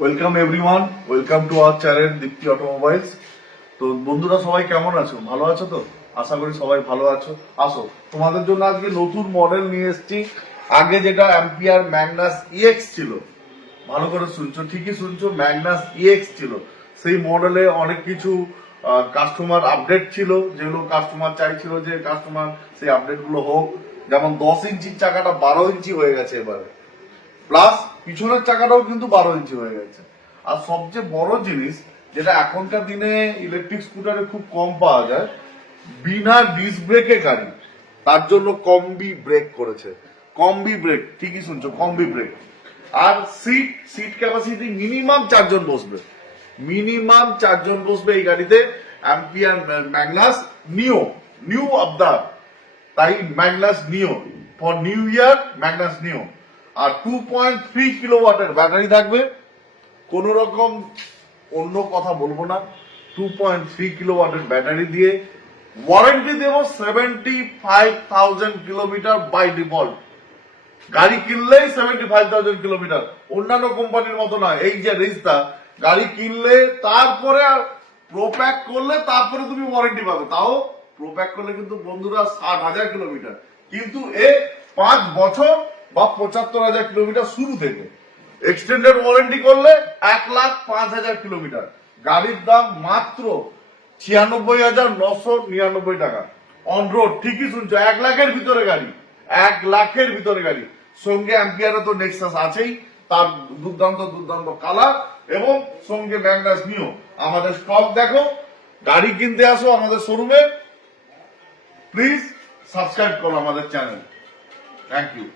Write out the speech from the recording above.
Welcome everyone, welcome to our channel Dipti automobiles. তো বন্ধুরা সবাই কেমন আছো? ভালো আছো তো? আশা করি সবাই ভালো আছো। আসো, তোমাদের জন্য আজকে নতুন মডেল নিয়ে এসেছি। আগে যেটা অ্যাম্পিয়ার ম্যাগনাস ইএক্স ছিল, ভালো করে শুনছো, ঠিকই শুনছো, ম্যাগনাস ইএক্স ছিল। সেই মডেলে অনেক কিছু কাস্টমার আপডেট ছিল, যেগুলো কাস্টমার চাইছিল যে কাস্টমার সেই আপডেট গুলো হোক। যেমন 10 ইঞ্চির চাকাটা 12 ইঞ্চি হয়ে গেছে এবারে, প্লাস পিছনের চাকাটাও কিন্তু 12 ইঞ্চি হয়ে গেছে। আর সবচেয়ে বড় জিনিস যেটা এখনকার দিনে ইলেকট্রিক স্কুটারে খুব কম পাওয়া যায়, বিনা ডিস্ক ব্রেকে গাড়ি, তার জন্য কম্বি ব্রেক করেছে। কম্বি ব্রেক, ঠিকই শুনছো, কম্বি ব্রেক। আর সিট ক্যাপাসিটি মিনিমাম 4 জন বসবে, মিনিমাম 4 জন বসবে এই গাড়িতে। অ্যাম্পিয়ার ম্যাগনাস নিউ আবদার, তাই ম্যাগনাস নিও ফর নিউ ইয়ার, ম্যাগনাস নিও। আর 2.3 কিলোওয়াটের ব্যাটারি থাকবে, কোন রকম অন্য কথা বলবো না। 2.3 কিলোওয়াটের ব্যাটারি দিয়ে ওয়ারেন্টি দেবো 75,000 কিলোমিটার বাই ডিফল্ট। গাড়ি কিনলেই 75,000 কিলোমিটার, অন্যান্য কোম্পানির মতো নয়। এই যে রেজিস্টার, গাড়ি কিনলে তারপরে প্রোপ্যাক করলে তারপরে তুমি ওয়ারেন্টি পাবে, তাও প্রোপ্যাক করলে কিন্তু বন্ধুরা 60,000 কিলোমিটার, কিন্তু এ 5 বছর বা 75,000 কিলোমিটার শুরু থেকে। এক্সটেন্ডেড ওয়ারেন্টি করলে 1,05,000 কিলোমিটার। গাড়ির দাম মাত্র 96,999 টাকা অন রোড। ঠিকই শুনছো, 1 লাখের ভিতরে গাড়ি, 1 লাখের ভিতরে গাড়ি। সঙ্গে অ্যাম্পিয়ারে তো নেক্সাস আছেই, তার দুর্দান্ত দুর্দান্ত কালার, এবং সঙ্গে ম্যাগনাস নিও। আমাদের স্টক দেখো, গাড়ি কিনতে আসো আমাদের শোরুমে। প্লিজ সাবস্ক্রাইব করো আমাদের চ্যানেল। Thank you.